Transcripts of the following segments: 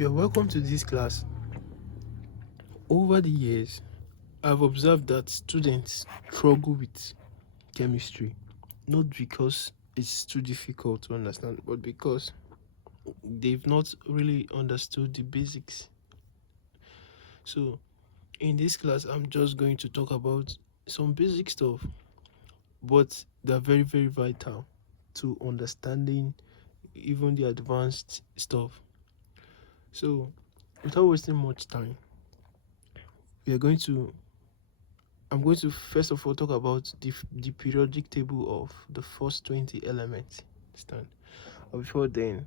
You're welcome to this class. Over the years, I've observed that students struggle with chemistry, not because it's too difficult to understand, but because they've not really understood the basics. So, in this class, I'm just going to talk about some basic stuff, but they're very, very vital to understanding even the advanced stuff. So, without wasting much time, we are going to I'm going to first of all talk about the periodic table of the first 20 elements. Understand? But before then,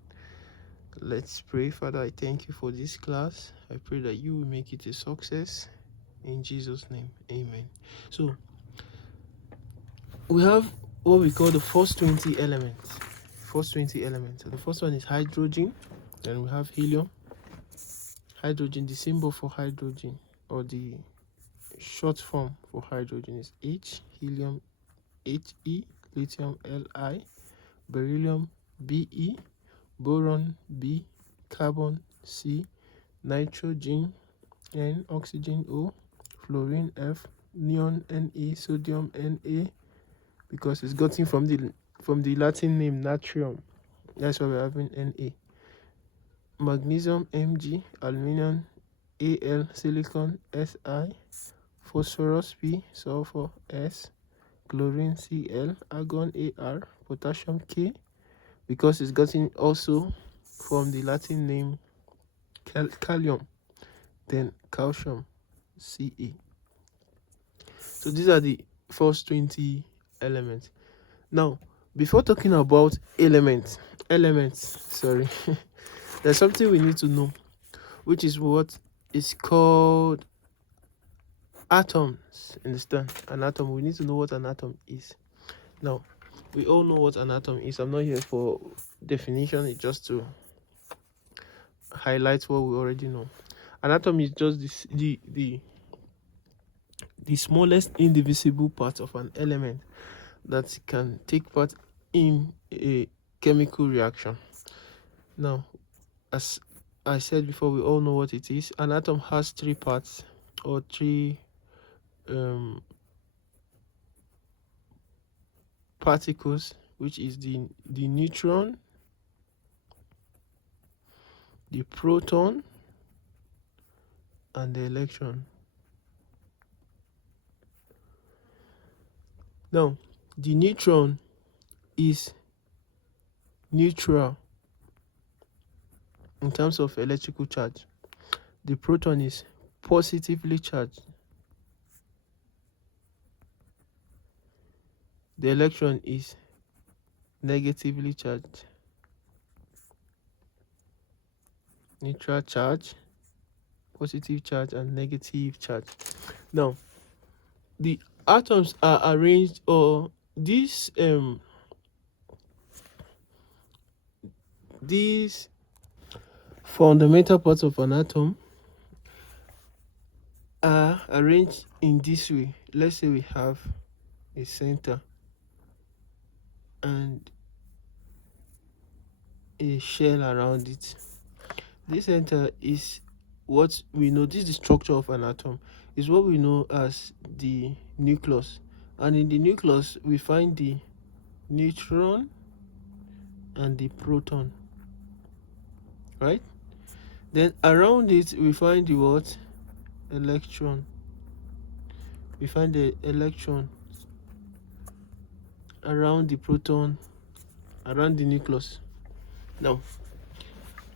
let's pray. Father, I thank you for this class. I pray that you will make it a success. In Jesus' name, amen. So, we have what we call the first 20 elements. First 20 elements. So the first one is hydrogen. Then we have helium. Hydrogen, the symbol for hydrogen, or the short form for hydrogen, is H. Helium, He, lithium, Li, beryllium, Be, boron, B, carbon, C, nitrogen, N, oxygen, O, fluorine, F, neon, Ne, sodium, Na, because it's gotten from the Latin name natrium. That's why we're having Na. Magnesium, Mg, aluminum, Al, silicon, Si, phosphorus, P, sulfur, S, chlorine, Cl, argon, Ar, potassium, K, because it's gotten also from the Latin name kalium, then calcium, Ce. So these are the first 20 elements. Now, before talking about elements, there's something we need to know, which is what is called atoms. Understand? An atom. We need to know what an atom is. Now, we all know what an atom is. I'm not here for definition. It's just to highlight what we already know. An atom is just the smallest indivisible part of an element that can take part in a chemical reaction. Now, as I said before, we all know what it is. An atom has three parts, or three particles, which is the neutron, the proton, and the electron. Now, the neutron is neutral in terms of electrical charge. The proton is positively charged. The electron is negatively charged. Neutral charge, positive charge, and negative charge. Now, the atoms are arranged, or these fundamental parts of an atom are arranged in this way. Let's say we have a center and a shell around it. This center is what we know. This is the structure of an atom. Is what we know as the nucleus. And in the nucleus, we find the neutron and the proton. Right? Then around it, we find the what? Electron. We find the electron around the proton, around the nucleus. Now,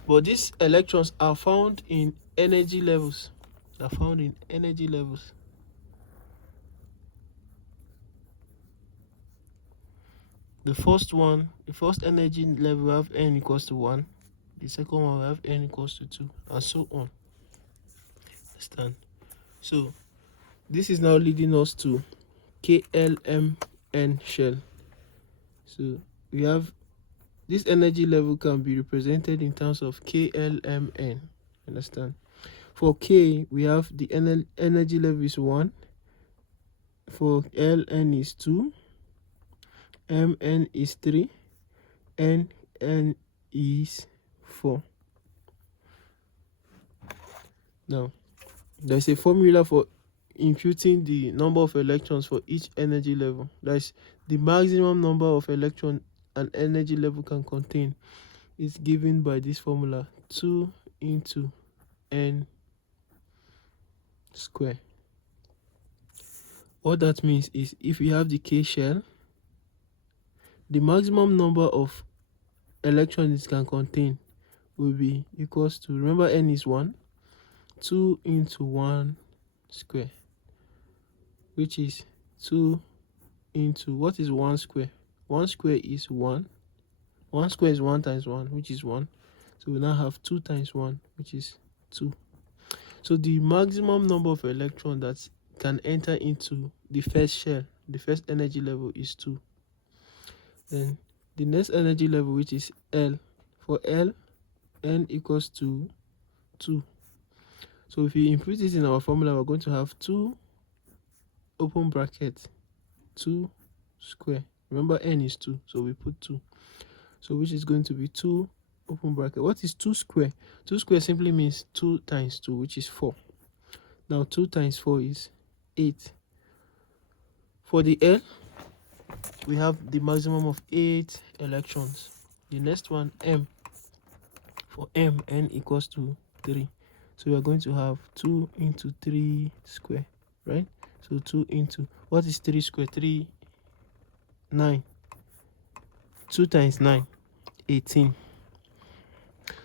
but these electrons are found in energy levels. The first energy level, we have n equals to 1. The second one, we have n equals to 2, and so on. Understand? So this is now leading us to KLMN shell. So we have this energy level can be represented in terms of KLMN. Understand? For K, we have the energy level is 1. For Ln is 2. Mn is 3. Nn is 4. Now, there's a formula for imputing the number of electrons for each energy level. That's the maximum number of electron an energy level can contain is given by this formula, 2 into n square. What that means is if we have the K shell, the maximum number of electrons it can contain will be equals to, remember n is 1, 2 into 1 square, which is 2 into, what is 1 square? 1 square is 1. 1 square is 1 times 1, which is 1. So we now have 2 times 1, which is 2. So the maximum number of electrons that can enter into the first shell, the first energy level, is 2. Then the next energy level, which is L, for L, n equals to 2. So if you input it in our formula, we're going to have 2 open bracket 2 square. Remember n is 2, so we put 2. So which is going to be 2 open bracket. What is 2 square? 2 square simply means 2 times 2, which is 4. Now 2 times 4 is 8. For the L, we have the maximum of 8 electrons. The next one, M. For M, n equals to 3. So we are going to have 2 into 3 square, right? So 2 into, what is 3 square? 3, 9. 2 times 9, 18.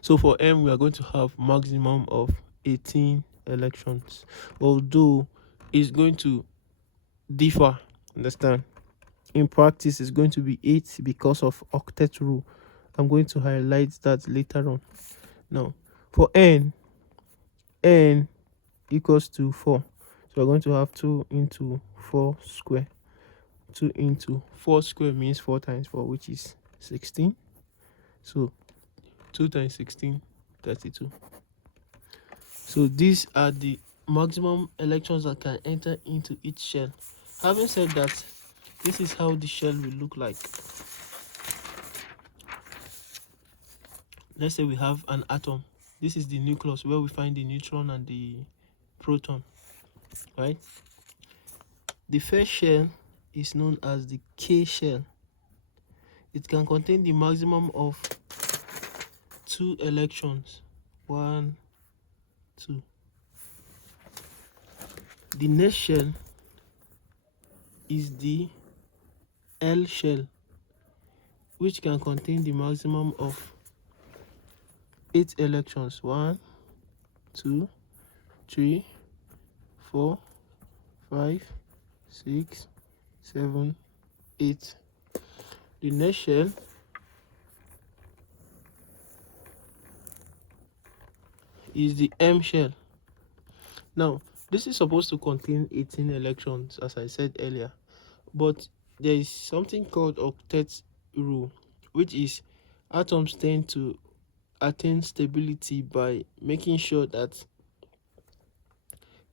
So for M, we are going to have maximum of 18 electrons, although it's going to differ, understand? In practice, it's going to be 8 because of octet rule. I'm going to highlight that later on. Now, for n equals to 4. So we're going to have 2 into 4 square. 2 into 4 square means 4 times 4, which is 16. So 2 times 16, 32. So these are the maximum electrons that can enter into each shell. Having said that, this is how the shell will look like. Let's say we have an atom. This is the nucleus where we find the neutron and the proton, right? The first shell is known as the K shell. It can contain the maximum of 2 electrons. 1, 2. The next shell is the L shell, which can contain the maximum of 8 electrons. 1, 2, 3, 4, 5, 6, 7, 8. The next shell is the M shell. Now, this is supposed to contain 18 electrons, as I said earlier, but there is something called octet rule, which is atoms tend to attain stability by making sure that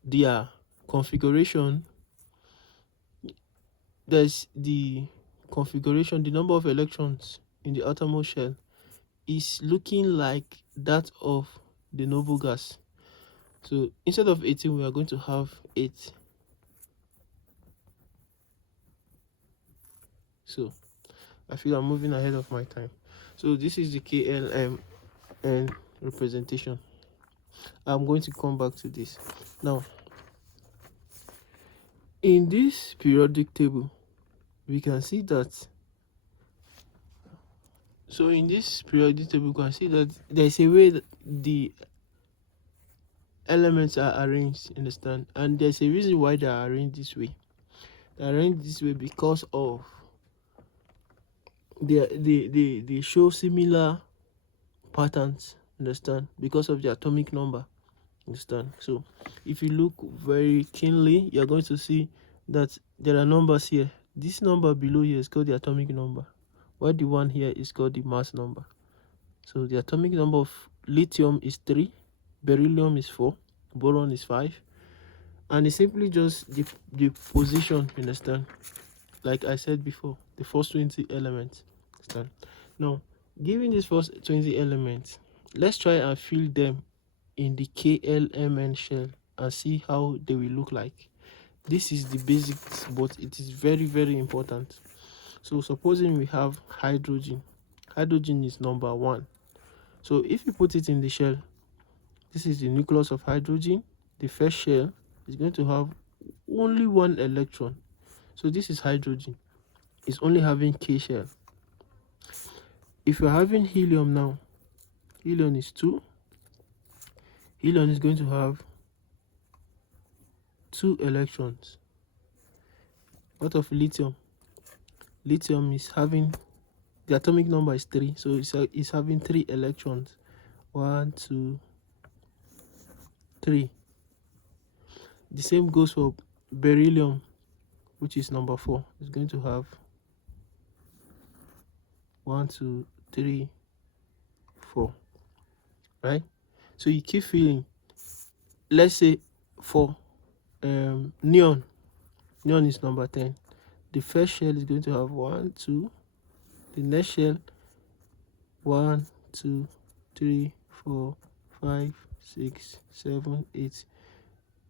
their configuration, there's the configuration, the number of electrons in the outermost shell is looking like that of the noble gas. So instead of 18, we are going to have 8. So I feel I'm moving ahead of my time. So this is the KLMN representation. I'm going to come back to this. Now, in this periodic table, we can see that, so in this periodic table, we can see that there's a way that the elements are arranged, understand? And there's a reason why they are arranged this way. They're arranged this way because of they show similar patterns, understand? Because of the atomic number, understand? So if you look very keenly, you're going to see that there are numbers here. This number below here is called the atomic number, while the one here is called the mass number. So the atomic number of lithium is 3, beryllium is 4, boron is 5, and it's simply just the position, you understand? Like I said before, the first 20 elements, understand? Now, given these first 20 elements, let's try and fill them in the KLMN shell and see how they will look like. This is the basics, but it is very, very important. So supposing we have hydrogen. Hydrogen is number 1. So if you put it in the shell, this is the nucleus of hydrogen. The first shell is going to have only 1 electron. So this is hydrogen. It's only having K shell. If you're having helium now, helium is 2. Helium is going to have 2 electrons. What of lithium? Lithium is having, the atomic number is 3, so it's having 3 electrons. 1, 2, 3. The same goes for beryllium, which is number 4. It's going to have 1, 2, 3, 4. Right? So you keep filling. Let's say for neon. Neon is number 10. The first shell is going to have 1, 2. The next shell 1, 2, 3, 4, 5, 6, 7, 8.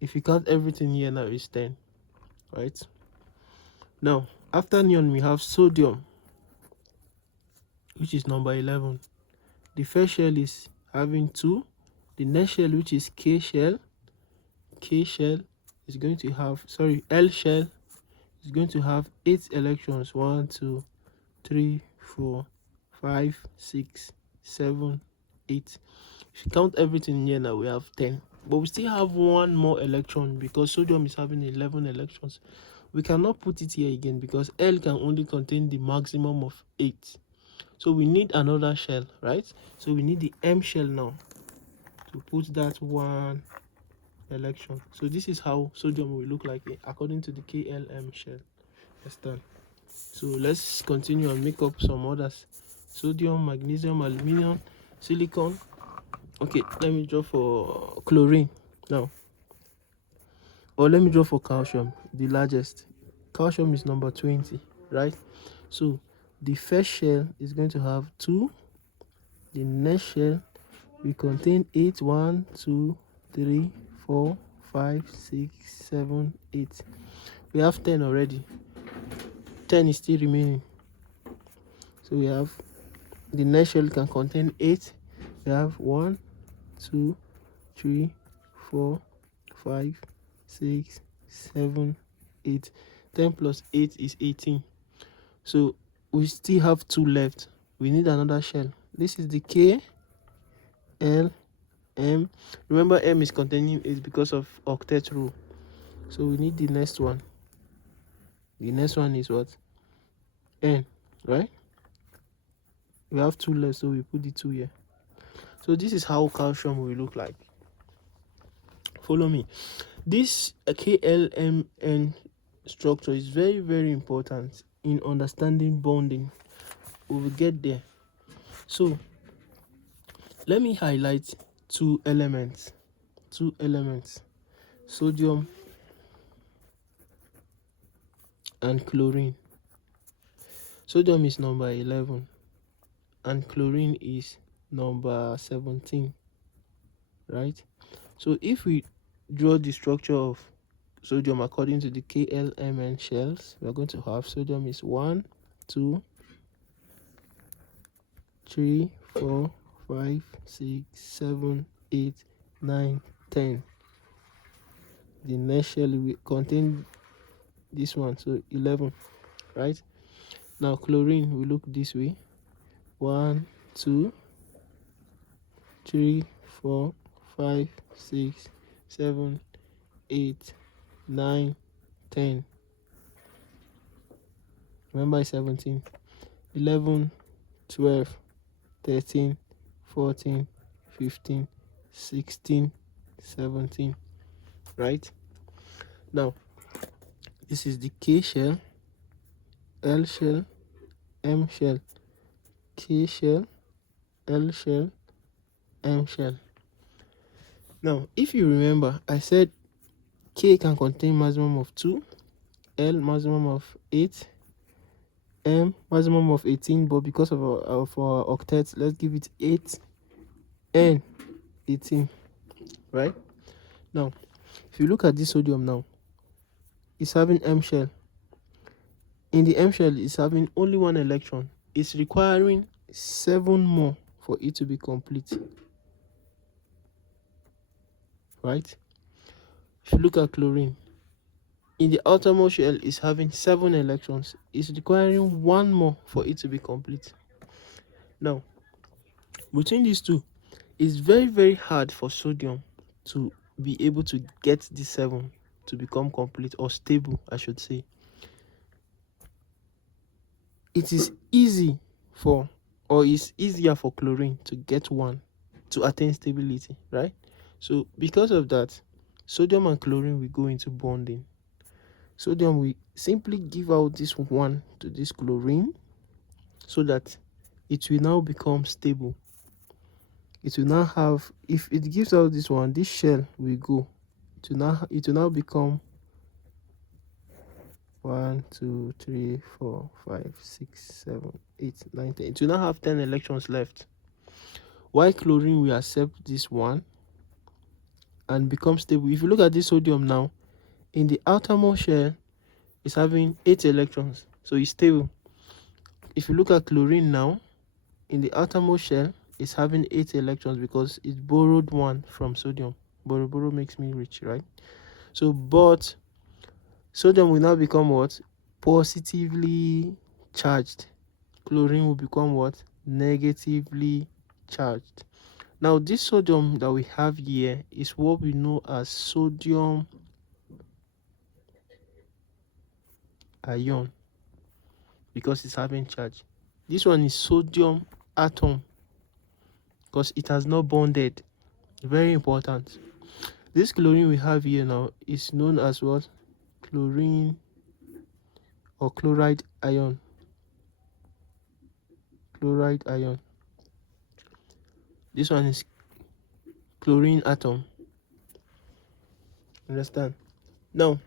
If you count everything here now, it's 10. Right? Now, after neon, we have sodium, which is number 11. The first shell is having 2. The next shell, which is K shell is going to have, L shell is going to have 8 electrons. 1, 2, 3, 4, 5, 6, 7, 8. If you count everything here now, we have 10. But we still have 1 more electron because sodium is having 11 electrons. We cannot put it here again because L can only contain the maximum of 8. So we need another shell, right? So we need the M shell now to put that 1 electron. So this is how sodium will look like according to the KLM shell. That's done. So let's continue and make up some others. Sodium, magnesium, aluminum, silicon. Okay, let me draw for chlorine now. Or let me draw for calcium, the largest. Calcium is number 20, right? So the first shell is going to have 2. The next shell will contain 8. 1, 2, 3, 4, 5, 6, 7, 8. We have 10 already. 10 is still remaining. So we have the next shell can contain 8. We have 1, 2, 3, 4, 5, 6, 7, 8. 10 plus 8 is 18. So we still have 2 left. We need another shell. This is the K, L, M. Remember, M is containing 8 because of octet rule. So we need the next one. The next one is what? N, right? We have 2 left, so we put the 2 here. So this is how calcium will look like. Follow me. This KLMN structure is very, very important in understanding bonding. We will get there. So let me highlight 2 elements. 2 elements. Sodium and chlorine. Sodium is number 11 and chlorine is number 17, right? So if we draw the structure of sodium according to the KLMN shells, we are going to have sodium is 1, 2, 3, 4, 5, 6, 7, 8, 9, 10. The next shell will contain this one, so 11, right? Now chlorine will look this way. 1, 2, 3, 4, 5, 6, 7, 8, 9, 10. Remember it's 17. 11, 12, 13, 14, 15, 16, 17. Right? Now, this is the K shell, L shell, M shell, K shell, L shell, M shell. Now, if you remember, I said K can contain maximum of 2, L maximum of 8, M maximum of 18, but because of our octets, let's give it 8, N 18. right? Now, if you look at this sodium now, it's having M shell. In the M shell, it's having only one electron. It's requiring 7 more for it to be complete, right? If you look at chlorine, in the outermost shell, it's having 7 electrons. It's requiring 1 more for it to be complete. Now, between these two, it's very, very hard for sodium to be able to get the 7 to become complete or stable, I should say. It is easy for, or it's easier for chlorine to get 1 to attain stability, right? So because of that, sodium and chlorine will go into bonding. Sodium will simply give out this 1 to this chlorine so that it will now become stable. It will now have, if it gives out this 1, this shell will go. It will now become 1, 2, 3, 4, 5, 6, 7, 8, 9, 10. It will now have 10 electrons left. While chlorine will accept this 1 and become stable. If you look at this sodium now, in the outermost shell, it's having 8 electrons, so it's stable. If you look at chlorine now, in the outermost shell, it's having 8 electrons because it borrowed 1 from sodium. Borrow makes me rich, right? So, but sodium will now become what? Positively charged. Chlorine will become what? Negatively charged. Now, this sodium that we have here is what we know as sodium ion because it's having charge. This one is sodium atom because it has not bonded. Very important. This chlorine we have here now is known as what? Chlorine or chloride ion. Chloride ion. This one is chlorine atom. Understand? Now,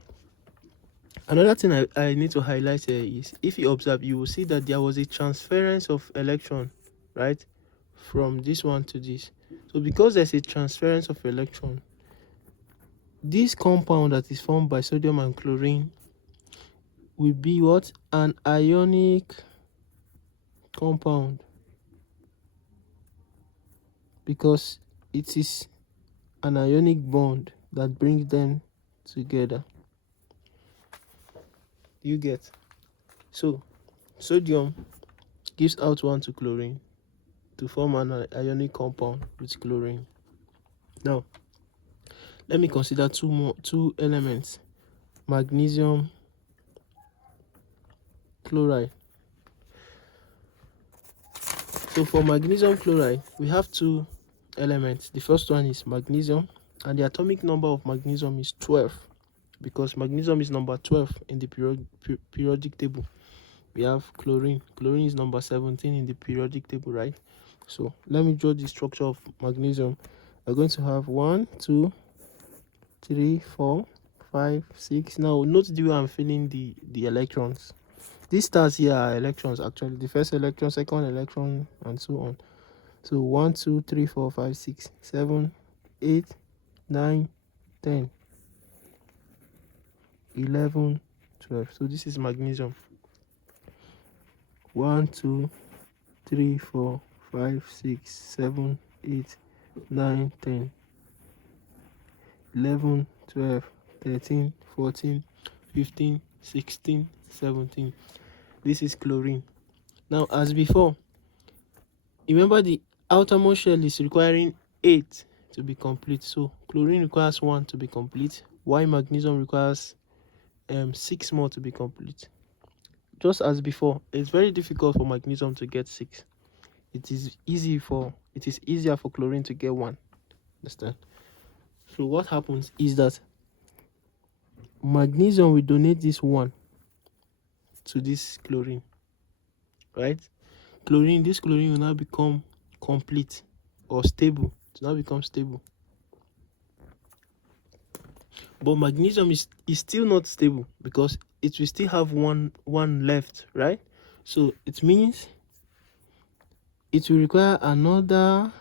another thing I need to highlight here is, if you observe, you will see that there was a transference of electron, right, from this one to this. So because there's a transference of electron, this compound that is formed by sodium and chlorine will be what? An ionic compound, because it is an ionic bond that brings them together. You get? So sodium gives out 1 to chlorine to form an ionic compound with chlorine. Now, let me consider two elements. Magnesium chloride. So for magnesium chloride, we have 2 elements. The first one is magnesium, and the atomic number of magnesium is 12, because magnesium is number 12 in the periodic table. We have chlorine. Chlorine is number 17 in the periodic table, right? So let me draw the structure of magnesium. We're going to have 1, 2, 3, 4, 5, 6. Now note the way I'm filling the electrons. These stars here are electrons, actually. The first electron, second electron, and so on. So 1, 2, 3, 4, 5, 6, 7, 8, 9, 10, 11, 12. So this is magnesium. 1, 2, 3, 4, 5, 6, 7, 8, 9, 10, 11, 12, 13, 14, 15, 16, 17. This is chlorine. Now, as before, remember the outermost shell is requiring 8 to be complete. So chlorine requires 1 to be complete, while magnesium requires 6 more to be complete. Just as before, it's very difficult for magnesium to get 6. It is easier for chlorine to get 1. Understand? So what happens is that magnesium will donate this 1 to this chlorine, right? This chlorine will now become complete or stable. It will now become stable. But magnesium is still not stable because it will still have one left, right? So it means it will require another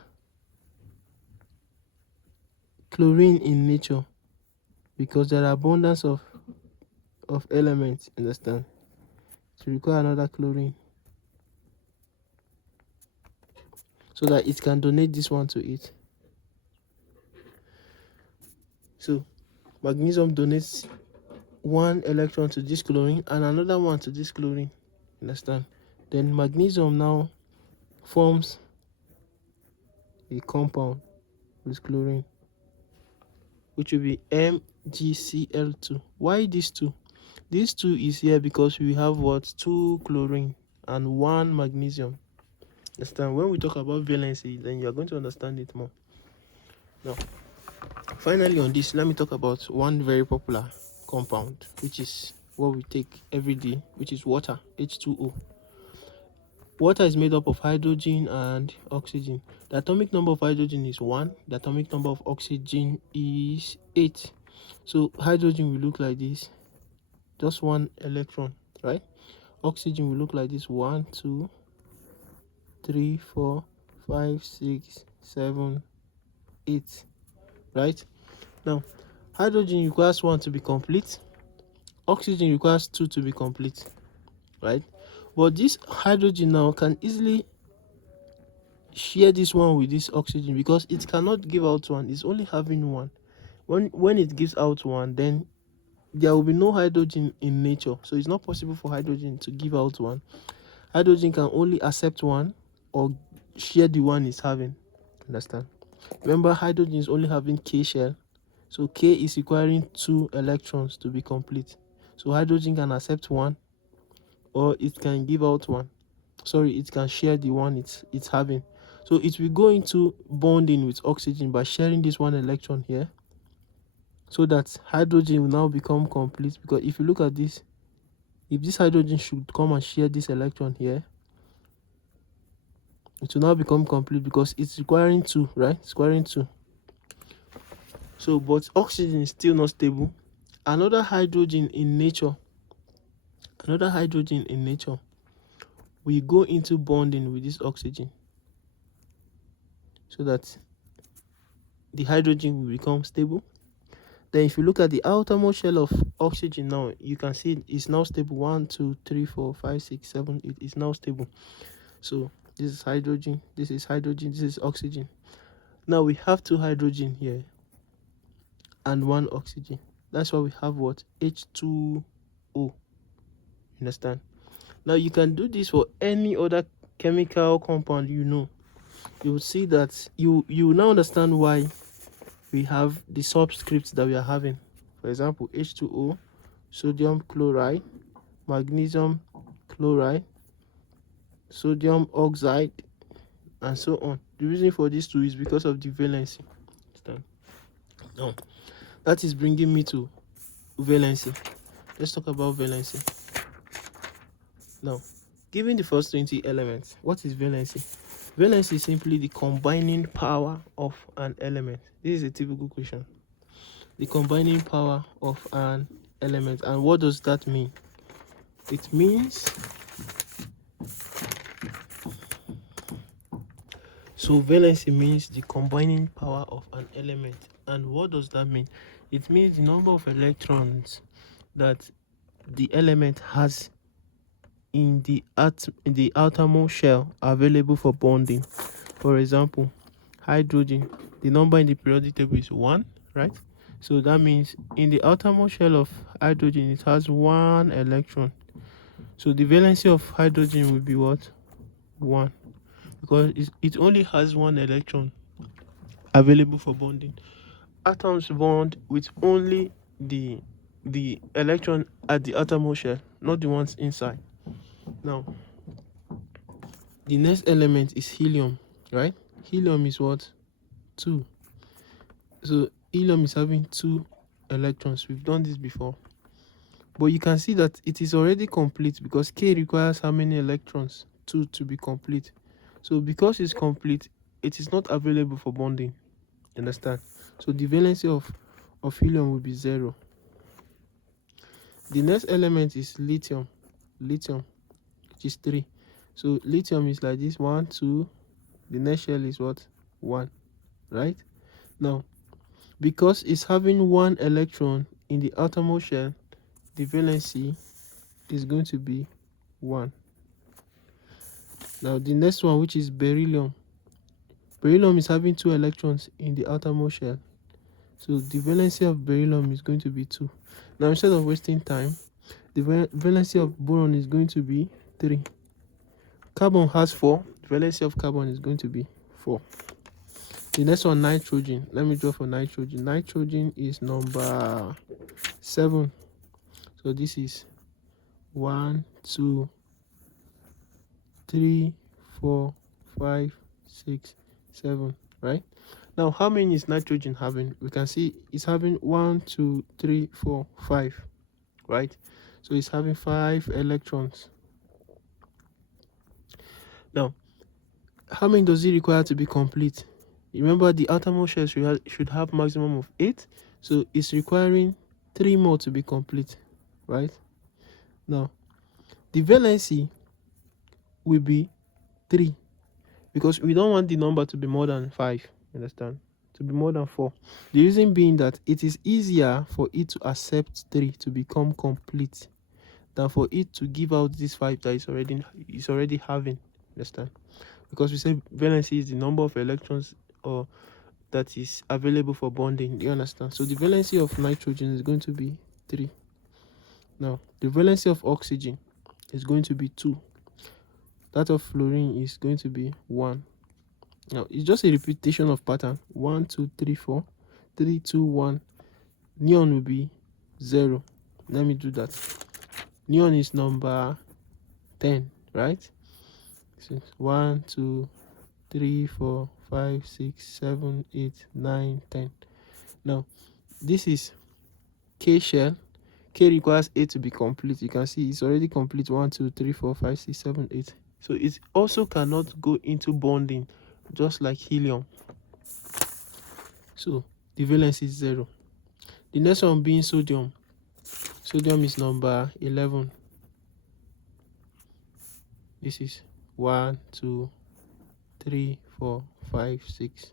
chlorine in nature because there are abundance of elements, understand? To require another chlorine so that it can donate this one to it. So magnesium donates one electron to this chlorine and another one to this chlorine, understand? Then magnesium now forms a compound with chlorine, which will be MgCl2. Why these two? These two is here because we have what? 2 chlorine and 1 magnesium. Understand? When we talk about valency, then you are going to understand it more. Now, finally on this, let me talk about one very popular compound, which is what we take every day, which is water, H2O. Water is made up of hydrogen and oxygen. The atomic number of hydrogen is 1. The atomic number of oxygen is 8. So hydrogen will look like this, just 1 electron, right? Oxygen will look like this: 1, 2, 3, 4, 5, 6, 7, 8, right? Now, hydrogen requires 1 to be complete. Oxygen requires 2 to be complete, right? But this hydrogen now can easily share this one with this oxygen because it cannot give out 1. It's only having 1. When it gives out 1, then there will be no hydrogen in nature. So it's not possible for hydrogen to give out 1. Hydrogen can only accept 1 or share the one it's having. Understand? Remember, hydrogen is only having K shell. So K is requiring 2 electrons to be complete. So hydrogen can accept 1 or it can give out 1. Sorry, it can share the one it's having. So it will go into bonding with oxygen by sharing this 1 electron here, so that hydrogen will now become complete. Because if you look at this, if this hydrogen should come and share this electron here, it will now become complete because it's requiring 2, right? It's requiring 2. So, but oxygen is still not stable. Another hydrogen in nature will go into bonding with this oxygen so that the hydrogen will become stable. Then if you look at the outermost shell of oxygen now, you can see it's now stable. 1, 2, 3, 4, 5, 6, 7, 8 is now stable. So this is hydrogen, this is hydrogen, this is oxygen. Now we have 2 hydrogen here and 1 oxygen. That's why we have what? H2O. Understand? Now you can do this for any other chemical compound. You will see that you now understand why we have the subscripts that we are having. For example, H2O, sodium chloride, magnesium chloride, sodium oxide, and so on. The reason for these 2 is because of the valency. Understand? Now, that is bringing me to valency. Let's talk about valency. Now, given the first 20 elements, what is valency? Valency is simply the combining power of an element. This is a typical question. The combining power of an element. And what does that mean? It means, so valency means the combining power of an element. And what does that mean? It means the number of electrons that the element has in the outermost shell available for bonding. For example, hydrogen, the number in the periodic table is 1, right? So that means in the outermost shell of hydrogen, it has 1 electron. So the valency of hydrogen will be what? 1, because it only has 1 electron available for bonding. Atoms bond with only the electron at the outermost shell, not the ones inside. Now, the next element is helium, right? Helium is what? 2. So helium is having 2 electrons. We've done this before, but you can see that it is already complete because K requires how many electrons? 2 to be complete. So because it's complete, it is not available for bonding. Understand? So the valency of helium will be 0. The next element is lithium, which is 3. So lithium is like this: 1, 2. The next shell is what? 1, right? Now, because it's having one electron in the outermost shell, the valency is going to be 1. Now the next one, which is beryllium. Beryllium is having 2 electrons in the outermost shell, so the valency of beryllium is going to be 2. Now instead of wasting time, the valency of boron is going to be 3. Carbon has 4. The valency of carbon is going to be 4. The next one, nitrogen. Let me draw for nitrogen. Nitrogen is number 7. So this is 1, 2, 3, 4, 5, 6, 7, right? Now, how many is nitrogen having? We can see it's having 1, 2, 3, 4, 5, right? So it's having 5 electrons. Now, how many does it require to be complete? Remember, the outermost shell should have maximum of 8, so it's requiring 3 more to be complete, right? Now, the valency will be 3, because we don't want the number to be more than 5, understand? To be more than 4. The reason being that it is easier for it to accept 3 to become complete than for it to give out this 5 that it's already having, understand? Because we say valency is the number of electrons or that is available for bonding, you understand? So the valency of nitrogen is going to be 3. Now the valency of oxygen is going to be 2. That of fluorine is going to be 1. Now it's just a repetition of pattern. 1, 2, 3, 4, 3, 2, 1. Neon will be 0. Let me do that. Neon is number 10, right? So 1, 2, 3, 4, 5, 6, 7, 8, 9, 10. Now this is K shell. K requires 8 to be complete. You can see it's already complete. 1, 2, 3, 4, 5, 6, 7, 8. So it also cannot go into bonding, just like helium. So the valence is 0. The next one being sodium. Sodium is number 11. This is 1, 2, 3, 4, 5, 6,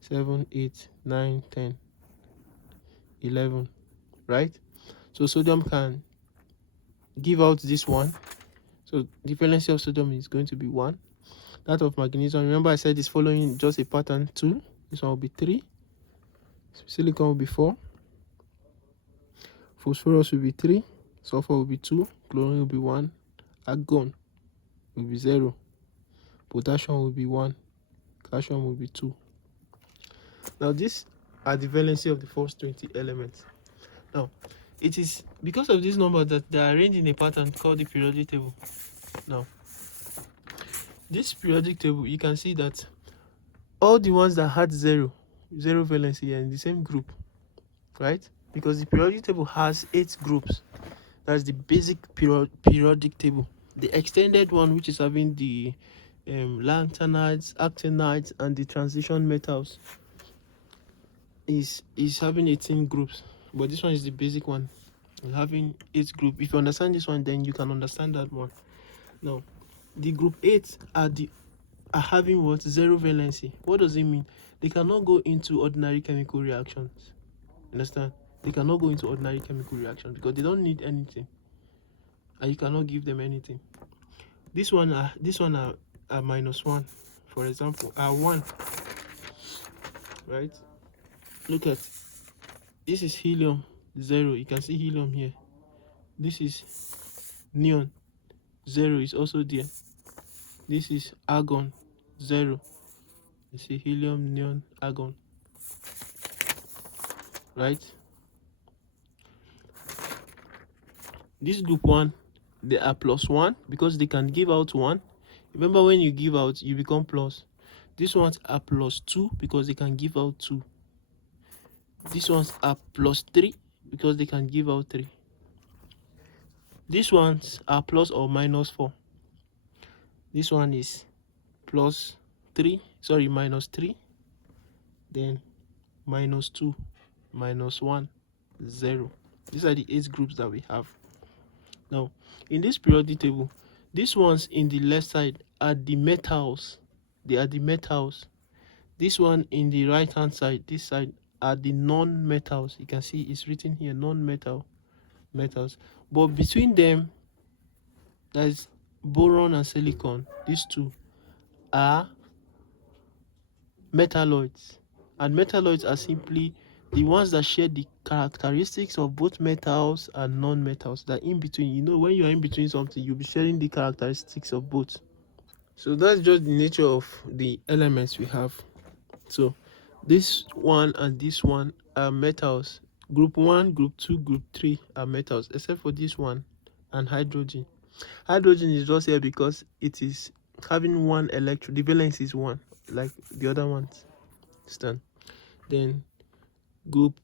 7, 8, 9, 10, 11, right? So sodium can give out this one. So the valency of sodium is going to be 1. That of magnesium, remember I said it's following just a pattern 2. This one will be 3. Silicon will be 4. Phosphorus will be 3. Sulfur will be 2. Chlorine will be 1. Argon will be 0. Potassium will be 1. Calcium will be 2. Now these are the valency of the first 20 elements. Now it is because of this number that they are arranged in a pattern called the periodic table. Now this periodic table, you can see that all the ones that had zero valency are in the same group, right? Because the periodic table has 8 groups. That's the basic periodic table. The extended one, which is having the lanthanides, actinides, and the transition metals, is having 18 groups. But this one is the basic one, having 8 groups. If you understand this one, then you can understand that one. Now the group 8 are having what? 0 valency. What does it mean? They cannot go into ordinary chemical reactions. Understand? They cannot go into ordinary chemical reactions because they don't need anything, and you cannot give them anything. This one are -1, for example, are 1, right? Look at this is helium 0. You can see helium here. This is neon 0 is also there. This is argon 0. You see helium, neon, argon, right? This group 1, they are +1 because they can give out 1. Remember, when you give out, you become plus. These ones are +2 because they can give out 2. These ones are +3 because they can give out 3. These ones are plus or -4. This one is +3, sorry, -3, then -2, -1, 0. These are the 8 groups that we have. Now in this periodic table, these ones in the left side are the metals. They are the metals. This one in the right hand side, this side, are the non-metals. You can see it's written here, non-metals. But between them, there's boron and silicon. These two are metalloids, and metalloids are simply the ones that share the characteristics of both metals and non-metals. That in between, you know, when you are in between something, you'll be sharing the characteristics of both. So that's just the nature of the elements we have. So this one and this one are metals. Group 1, group 2, group 3 are metals, except for this one and hydrogen. Hydrogen is just here because it is having one electron. The valence is 1, like the other ones. Understand? Then group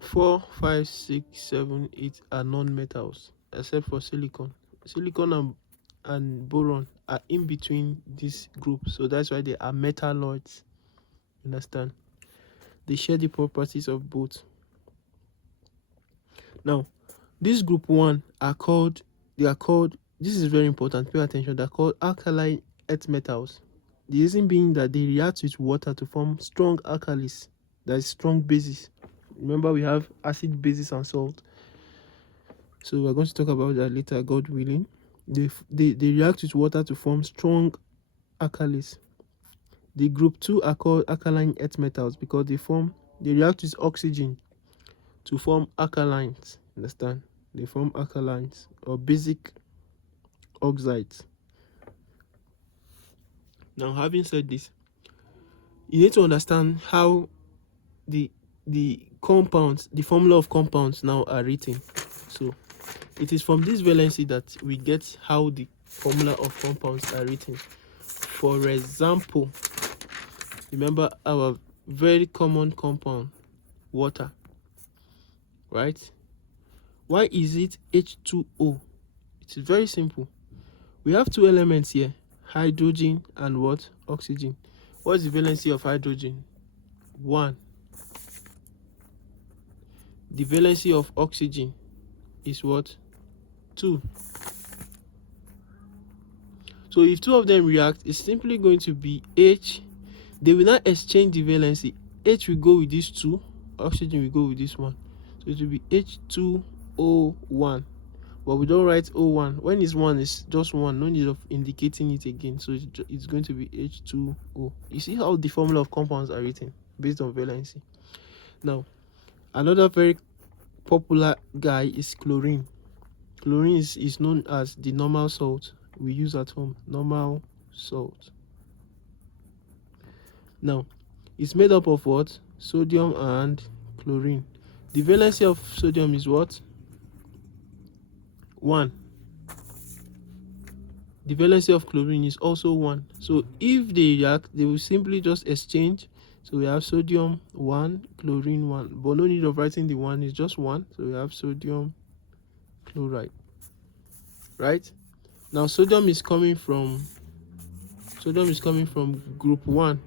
4, 5, 6, 7, 8 are non-metals, except for silicon. Silicon and boron are in between this group, so that's why they are metalloids. Understand? They share the properties of both. Now, this group 1 are called, this is very important, pay attention, they're called alkaline earth metals. The reason being that they react with water to form strong alkalis, that is strong bases. Remember, we have acid, bases, and salt. So we're going to talk about that later, God willing. They react with water to form strong alkalis. The group 2 are called alkaline earth metals because they react with oxygen to form alkalines. Understand? They form alkalines or basic oxides. Now, having said this, you need to understand how the compounds, the formula of compounds now are written. So it is from this valency that we get how the formula of compounds are written. For example, remember our very common compound, water, right? Why is it H2O? It's very simple. We have two elements here, hydrogen and what? Oxygen. What is the valency of hydrogen? 1. The valency of oxygen is what? 2. So if two of them react, it's simply going to be H. They will not exchange the valency. H will go with this 2, oxygen will go with this 1. So it will be H2O1. But we don't write O1. When it's 1, it's just 1. No need of indicating it again. So it's going to be H2O. You see how the formula of compounds are written based on valency. Now, another very popular guy is chlorine. Chlorine is known as the normal salt we use at home. Normal salt. Now, it's made up of what? Sodium and chlorine. The valency of sodium is what? 1. The valency of chlorine is also 1. So if they react, they will simply just exchange. So we have sodium 1, chlorine 1. But no need of writing the 1, it's just 1. So we have sodium chloride. Right? Now sodium is coming from group 1,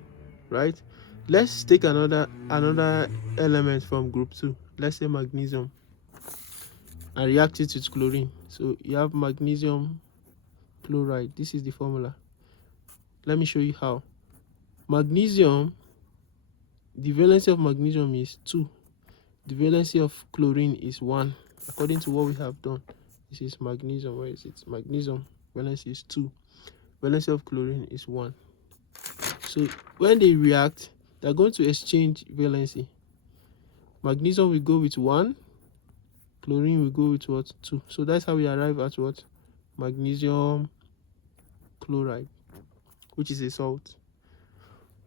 right? Let's take another element from group 2. Let's say magnesium, and react it with chlorine. So you have magnesium chloride. This is the formula. Let me show you how. Magnesium, the valency of magnesium is 2. The valency of chlorine is 1. According to what we have done, this is magnesium. Where is it? Magnesium valency is 2. Valency of chlorine is 1. So when they react, they're going to exchange valency. Magnesium will go with 1. Chlorine will go with what? 2. So that's how we arrive at what? Magnesium chloride, which is a salt.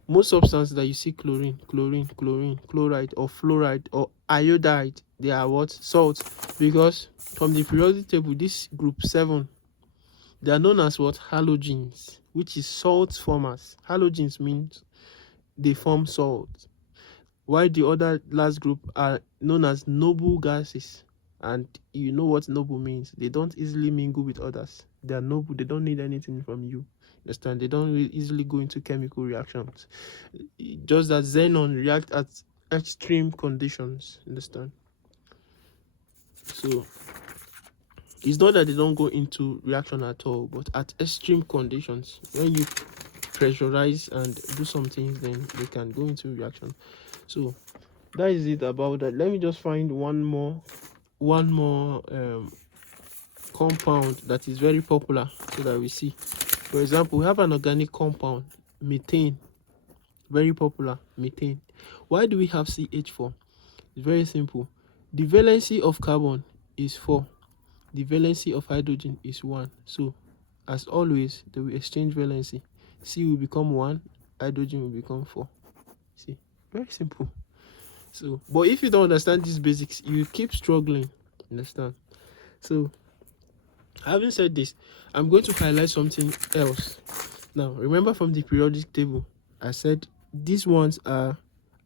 Most substances that you see chlorine, chloride, or fluoride, or iodide, they are what? Salts. Because from the periodic table, this group 7, they are known as what? Halogens, which is salt formers. Halogens means they form salt. While the other last group are known as noble gases. And you know what noble means. They don't easily mingle with others. They are noble. They don't need anything from you. Understand? They don't really easily go into chemical reactions. Just that xenon react at extreme conditions. Understand? So it's not that they don't go into reaction at all, but at extreme conditions. When you pressurize and do some things, then they can go into reaction. So that is it about that. Let me just find one more compound that is very popular so that we see. For example, we have an organic compound, methane, very popular, methane. Why do we have CH4? It's very simple. The valency of carbon is 4. The valency of hydrogen is 1. So, as always, they will exchange valency. C will become 1, hydrogen will become 4. See, very simple. So, but if you don't understand these basics, you keep struggling. Understand? So, having said this, I'm going to highlight something else. Now, remember from the periodic table, I said these ones are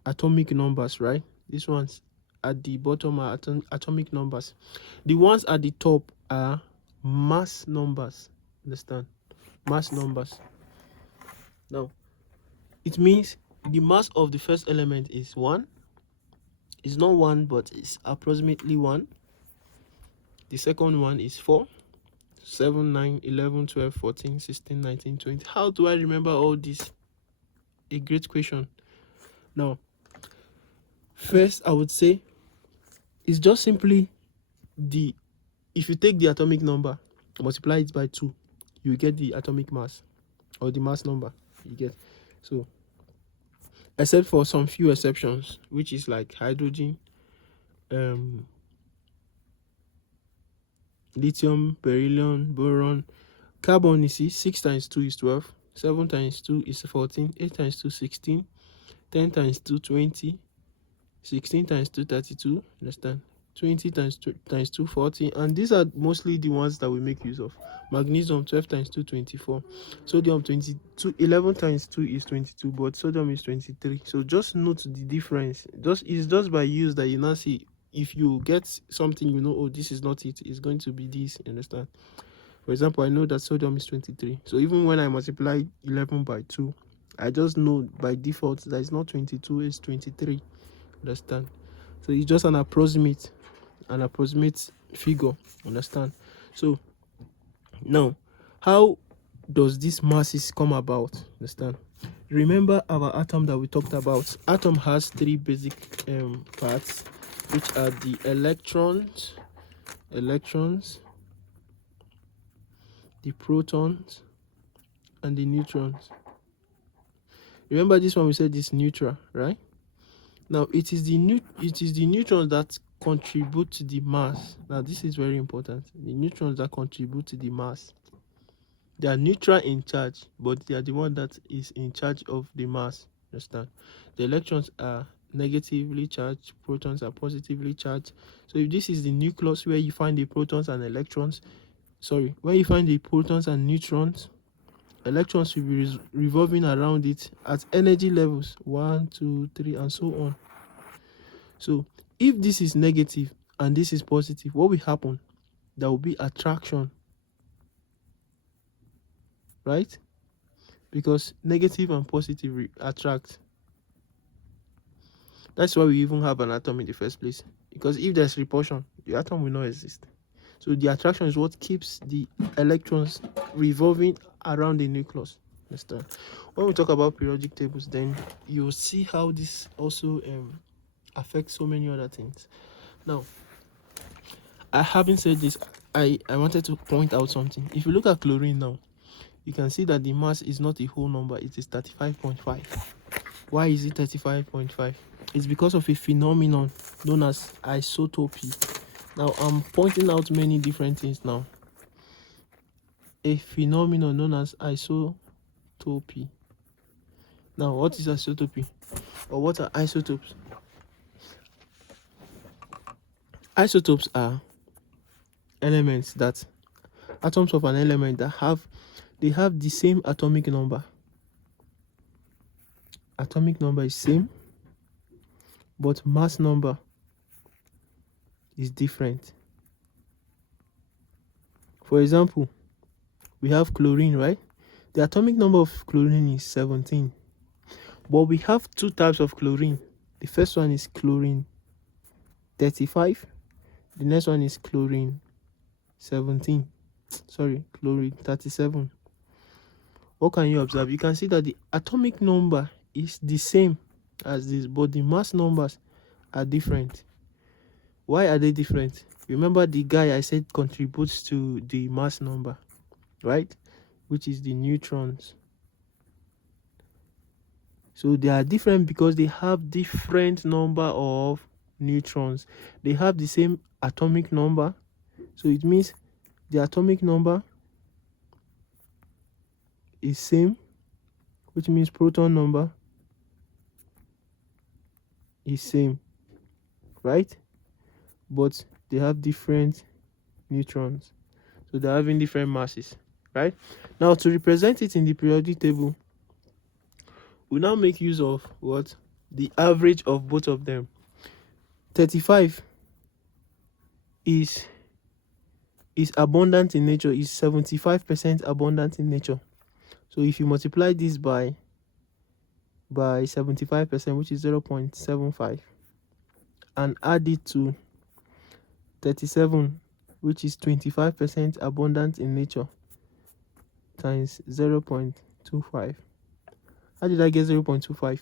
atomic numbers, right? These ones at the bottom are atomic numbers. The ones at the top are mass numbers. Understand? Mass numbers. Now, it means the mass of the first element is 1. It's not 1, but it's approximately 1. The second one is 4. 7, 9, 11, 12, 14, 16, 19, 20. How do I remember all this? A great question. Now, first I would say it's just simply if you take the atomic number, multiply it by 2, you get the atomic mass or the mass number you get. So, except for some few exceptions, which is like hydrogen, lithium, beryllium, boron, carbon. You see, 6 times 2 is 12, 7 times 2 is 14, 8 times 2 16, 10 times 2 20, 16 times 2 32. Understand? 20 times 2 40, and these are mostly the ones that we make use of. Magnesium, 12 times 2 24, sodium 22, 11 times 2 is 22, but sodium is 23. So just note the difference. It's just by use that you now see. If you get something, you know, oh, this is not it, it's going to be this. Understand? For example, I know that sodium is 23, so even when I multiply 11 by 2, I just know by default that it's not 22, it's 23. Understand? So it's just an approximate figure. Understand? So now, how does this masses come about? Understand? Remember our atom that we talked about. Atom has 3 basic parts, which are the electrons, the protons, and the neutrons. Remember this one, we said this neutral, right? Now it is the neutrons that contribute to the mass. Now this is very important. The neutrons that contribute to the mass. They are neutral in charge, but they are the one that is in charge of the mass. Understand? The electrons are negatively charged, protons are positively charged. So if this is the nucleus where you find the protons and electrons, where you find the protons and neutrons, electrons will be revolving around it at energy levels 1, 2, 3, and so on. So if this is negative and this is positive, what will happen? There will be attraction, right? Because negative and positive attract. That's why we even have an atom in the first place. Because if there's repulsion, the atom will not exist. So the attraction is what keeps the electrons revolving around the nucleus. Understand? When we talk about periodic tables, then you'll see how this also affects so many other things. Now, I haven't said this. I wanted to point out something. If you look at chlorine now, you can see that the mass is not a whole number. It is 35.5. Why is it 35.5? It's because of a phenomenon known as isotopy. Now, I'm pointing out many different things now. A phenomenon known as isotopy. Now, what is isotopy? Or what are isotopes? Isotopes are elements atoms of an element that have the same atomic number. Atomic number is same, but mass number is different. For example, we have chlorine, right? The atomic number of chlorine is 17, but we have 2 types of chlorine. The first one is chlorine 35. The next one is chlorine 37. What can you observe? You can see that the atomic number is the same as this, but the mass numbers are different. Why are they different? Remember the guy I said contributes to the mass number, right? Which is the neutrons. So they are different because they have different number of neutrons. They have the same atomic number. So it means the atomic number is same, which means proton number is same, right? But they have different neutrons. So they're having different masses, right? Now to represent it in the periodic table, we now make use of what? The average of both of them. 35 is abundant in nature, is 75% abundant in nature. So if you multiply this by 75%, which is 0.75, and add it to 37, which is 25% abundant in nature, times 0.25. How did I get 0.25?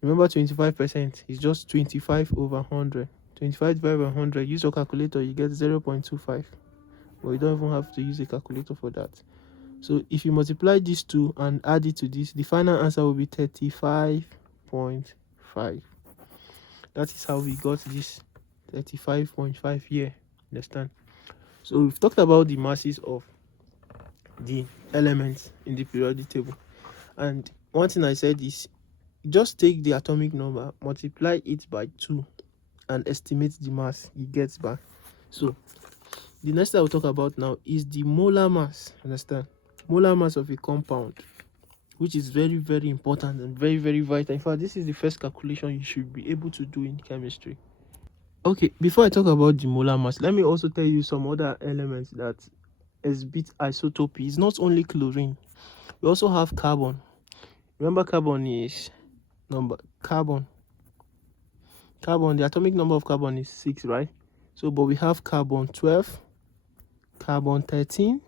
Remember, 25% is just 25 over 100. 25 divided by 100, use your calculator, you get 0.25. But you don't even have to use a calculator for that. So if you multiply these two and add it to this, the final answer will be 35.5. That is how we got this 35.5 here. Understand? So we've talked about the masses of the elements in the periodic table. And one thing I said is, just take the atomic number, multiply it by 2, and estimate the mass you get back. So the next thing I will talk about now is the molar mass. Understand? Molar mass of a compound, which is very, very important and very, very vital. In fact, this is the first calculation you should be able to do in chemistry. Okay, before I talk about the molar mass, let me also tell you some other elements that exhibit isotopy. It's not only chlorine. We also have carbon. Remember, carbon, the atomic number of carbon is 6, right? So, but we have carbon 12, carbon 13,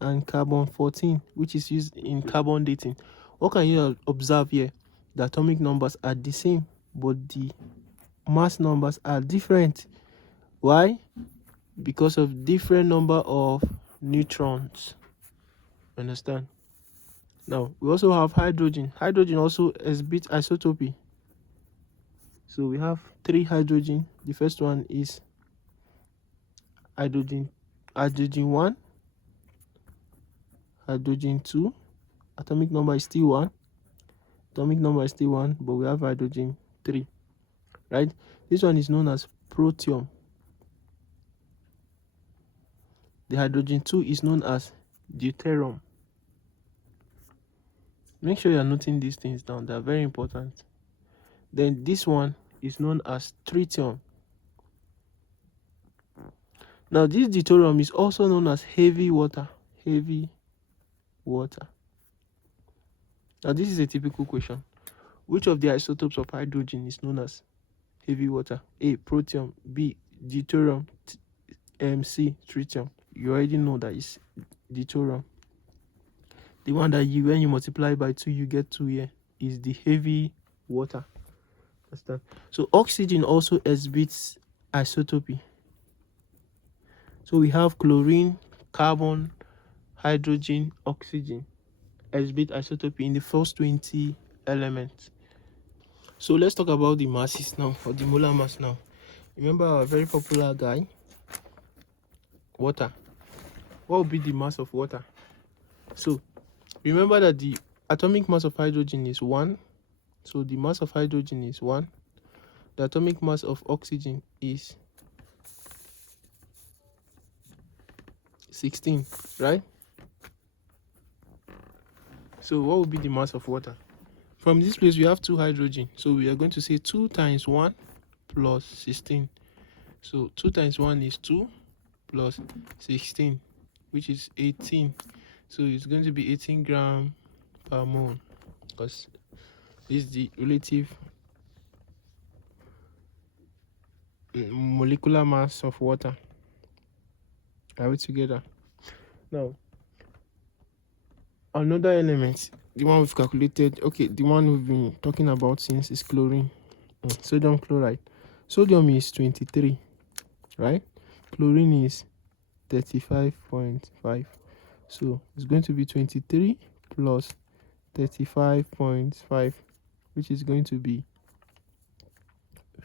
and carbon 14, which is used in carbon dating. What can you observe here? The atomic numbers are the same, but the mass numbers are different. Why? Because of different number of neutrons. Understand? Now we also have hydrogen. Hydrogen also exhibits isotopy. So we have 3 hydrogen. The first one is hydrogen 1, hydrogen 2. Atomic number is still 1. But we have hydrogen 3, right? This one is known as protium. The hydrogen 2 is known as deuterium. Make sure you are noting these things down. They are very important. Then this one is known as tritium. Now this deuterium is also known as heavy water. Now this is a typical question. Which of the isotopes of hydrogen is known as heavy water? A, protium. B, deuterium. C, tritium. You already know that it's deuterium. The one that when you multiply by 2, you get 2 here, is the heavy water. Understand? So oxygen also exhibits isotopy. So we have chlorine, carbon, hydrogen, oxygen exhibit isotopy in the first 20 elements. So let's talk about the masses now, or the molar mass now. Remember our very popular guy, water. What would be the mass of water? So remember that the atomic mass of hydrogen is 1. So the mass of hydrogen is 1. The atomic mass of oxygen is 16, right? So what would be the mass of water? From this place, we have 2 hydrogen. So we are going to say 2 times 1 plus 16. So 2 times 1 is 2 plus 16, which is 18. So it's going to be 18 grams per mole, because this is the relative molecular mass of water. Are we together? Now, another element, the one we've calculated, okay, the one we've been talking about since, is chlorine. sodium chloride. Sodium is 23, right? Chlorine is 35.5. So it's going to be 23 plus 35.5, which is going to be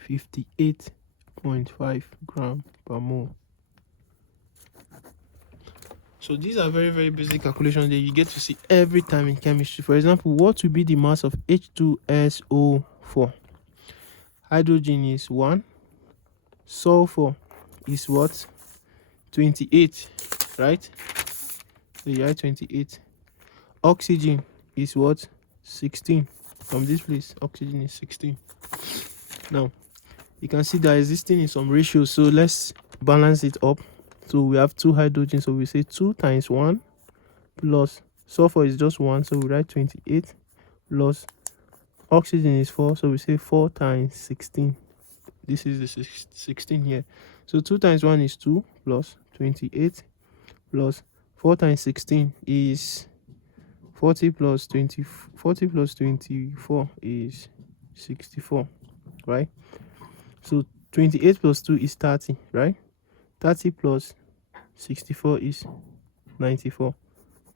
58.5 gram per mole. So these are very, very basic calculations that you get to see every time in chemistry. For example, what will be the mass of H2SO4? Hydrogen is 1. Sulfur is what? 28, right? So you write 28. Oxygen is what? 16. From this place, oxygen is 16. Now, you can see they're existing in some ratios. So let's balance it up. So we have 2 hydrogens. So we say 2 times 1 plus sulfur is just 1. So we write 28 plus oxygen is 4. So we say 4 times 16. This is the 16 here. So 2 times 1 is 2 plus 28 plus 4 times 16 is 40 plus 20. 40 plus 24 is 64, right? So 28 plus 2 is 30, right? 30 plus 64 is 94.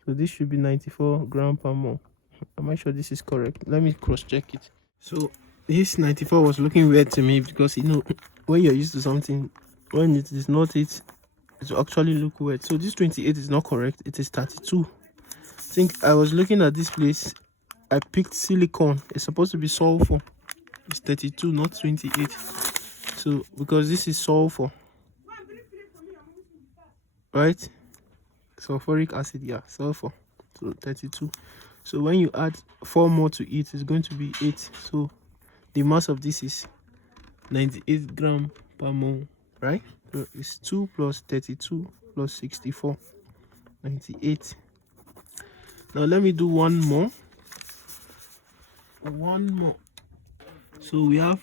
So this should be 94 gram per mole. Am I sure this is correct? Let me cross check it. So this 94 was looking weird to me because, you know, when you're used to something, when it is not it actually look weird. So this 28 is not correct. It is 32. I think I was looking at this place. I picked silicon. It's supposed to be sulfur. It's 32, not 28. So because this is sulfur, right? Sulfuric acid, yeah, sulfur. So 32. So when you add 4 more to it, it's going to be 8. So the mass of this is 98 gram per mole, right? So it's 2 plus 32 plus 64, 98. Now let me do one more. So we have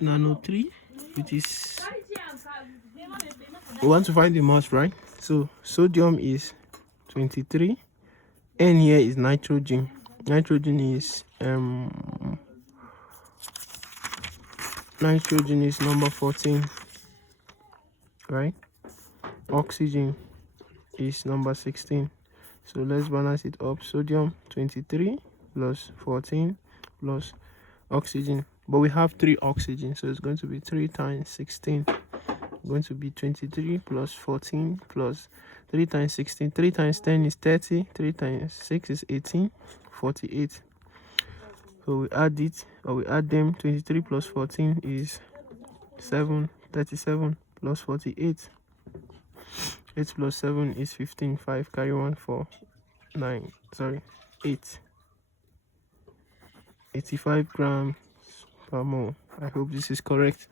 nano 3, which is, we want to find the mass, right? So sodium is 23. N here is nitrogen. Nitrogen is number 14, right? Oxygen is number 16. So let's balance it up. Sodium 23 plus 14 plus oxygen, but we have 3 oxygen, so it's going to be 3 times 16, going to be 23 plus 14 plus 3 times 16. 3 times 10 is 30. 3 times 6 is 18. 48. So we add it, or we add them. 23 plus 14 is 7. 37 plus 48. 8 plus 7 is 15. 5 carry 1, 4, 9, sorry, 8. 85 grams per mole. I hope this is correct.